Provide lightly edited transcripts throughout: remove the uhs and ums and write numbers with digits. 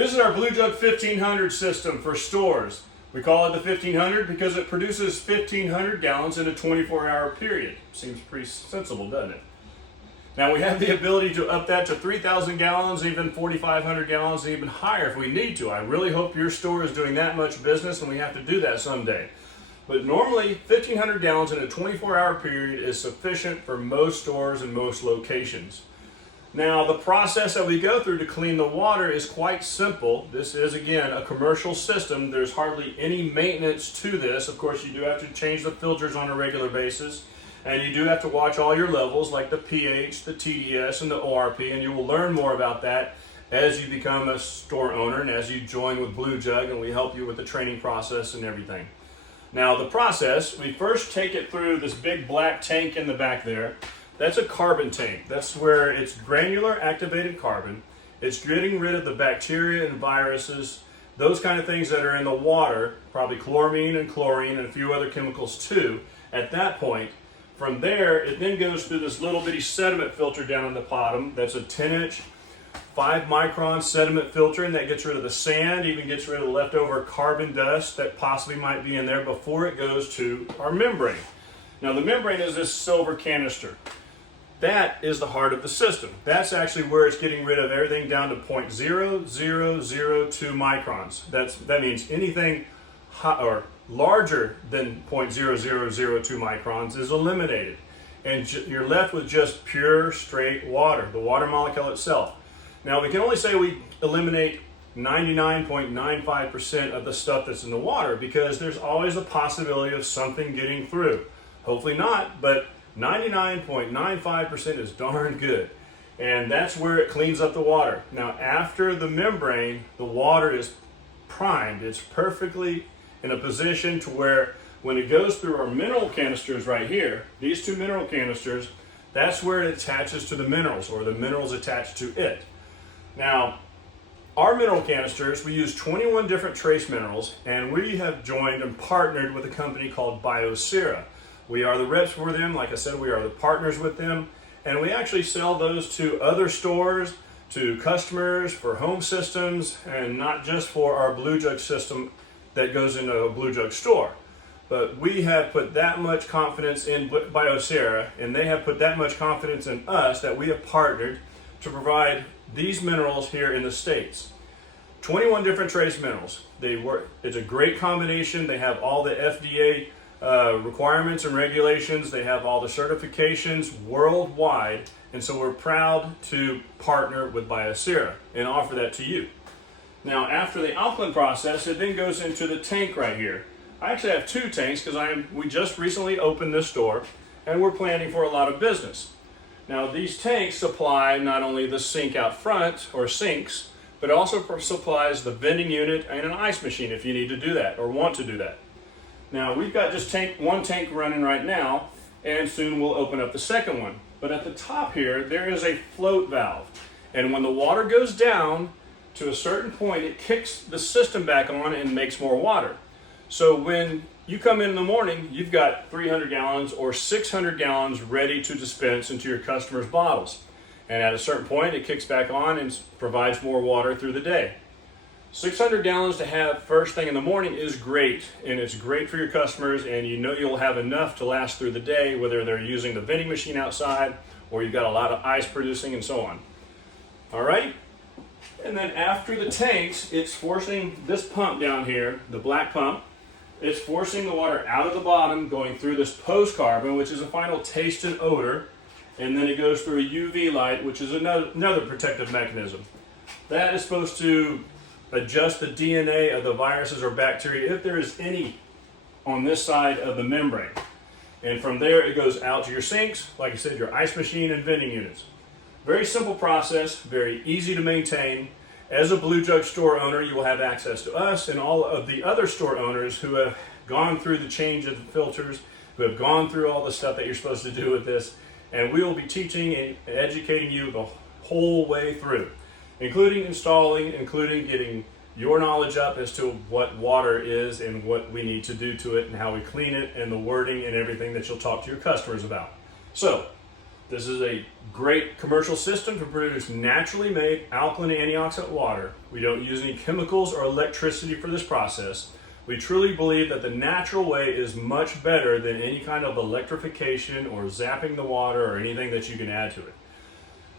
This is our Blue Jug 1500 system for stores. We call it the 1500 because it produces 1500 gallons in a 24-hour period. Seems pretty sensible, doesn't it? Now we have the ability to up that to 3,000 gallons, even 4,500 gallons, and even higher if we need to. I really hope your store is doing that much business and we have to do that someday. But normally 1,500 gallons in a 24-hour period is sufficient for most stores and most locations. Now the process that we go through to clean the water is quite simple. This is again a commercial system. There's hardly any maintenance to this. Of course you do have to change the filters on a regular basis, and you do have to watch all your levels like the pH, the TDS, and the ORP, and you will learn more about that as you become a store owner and as you join with Blue Jug, and we help you with the training process and everything. Now the process, we first take it through this big black tank in the back there. That's a carbon tank. That's where it's granular activated carbon. It's getting rid of the bacteria and viruses, those kind of things that are in the water, probably chloramine and chlorine and a few other chemicals too. At that point, from there, it then goes through this little bitty sediment filter down on the bottom. That's a 10-inch, 5-micron sediment filter, and that gets rid of the sand, even gets rid of the leftover carbon dust that possibly might be in there before it goes to our membrane. Now the membrane is this silver canister. That is the heart of the system. That's actually where it's getting rid of everything down to 0.0002 microns. That means anything or larger than 0.0002 microns is eliminated. And you're left with just pure, straight water, the water molecule itself. Now we can only say we eliminate 99.95% of the stuff that's in the water because there's always a possibility of something getting through. Hopefully not, but 99.95% is darn good. And that's where it cleans up the water. Now after the membrane, the water is primed. It's perfectly in a position to where when it goes through our mineral canisters right here, these two mineral canisters, that's where it attaches to the minerals, or the minerals attach to it. Now, our mineral canisters, we use 21 different trace minerals, and we have joined and partnered with a company called Biosera. We are the reps for them. Like I said, we are the partners with them, and we actually sell those to other stores, to customers, for home systems, and not just for our Blue Jug system that goes into a Blue Jug store. But we have put that much confidence in Biosera, and they have put that much confidence in us that we have partnered to provide these minerals here in the States. 21 different trace minerals. It's a great combination. They have all the FDA requirements and regulations. They have all the certifications worldwide, and so we're proud to partner with Biosera and offer that to you. Now after the alkaline process, it then goes into the tank right here. I actually have two tanks because we just recently opened this store and we're planning for a lot of business. Now these tanks supply not only the sink out front, or sinks, but also supplies the vending unit and an ice machine if you need to do that or want to do that. Now we've got just one tank running right now, and soon we'll open up the second one. But at the top here, there is a float valve. And when the water goes down to a certain point, it kicks the system back on and makes more water. So when you come in the morning, you've got 300 gallons or 600 gallons ready to dispense into your customers' bottles. And at a certain point, it kicks back on and provides more water through the day. 600 gallons to have first thing in the morning is great, and it's great for your customers, and you know you'll have enough to last through the day, whether they're using the vending machine outside or you've got a lot of ice producing and so on. All right? And then after the tanks, it's forcing this pump down here, the black pump. It's forcing the water out of the bottom, going through this post-carbon, which is a final taste and odor, and then it goes through a UV light, which is another protective mechanism. That is supposed to adjust the DNA of the viruses or bacteria, if there is any, on this side of the membrane. And from there it goes out to your sinks, like I said, your ice machine and vending units. Very simple process, very easy to maintain. As a Blue Jug store owner, you will have access to us and all of the other store owners who have gone through the change of the filters, who have gone through all the stuff that you're supposed to do with this, and we will be teaching and educating you the whole way through, including installing, including getting your knowledge up as to what water is and what we need to do to it and how we clean it and the wording and everything that you'll talk to your customers about. So, This is a great commercial system to produce naturally made alkaline antioxidant water. We don't use any chemicals or electricity for this process. We truly believe that the natural way is much better than any kind of electrification or zapping the water or anything that you can add to it.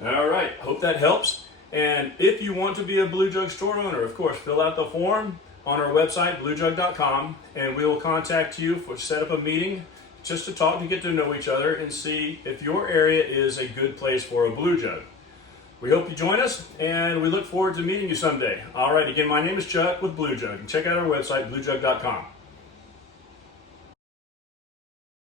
All right, hope that helps. And if you want to be a Blue Jug store owner, of course, fill out the form on our website, bluejug.com, and we will contact you for set up a meeting just to talk and get to know each other and see if your area is a good place for a Blue Jug. We hope you join us, and we look forward to meeting you someday. All right, again, my name is Chuck with Blue Jug, and check out our website, bluejug.com.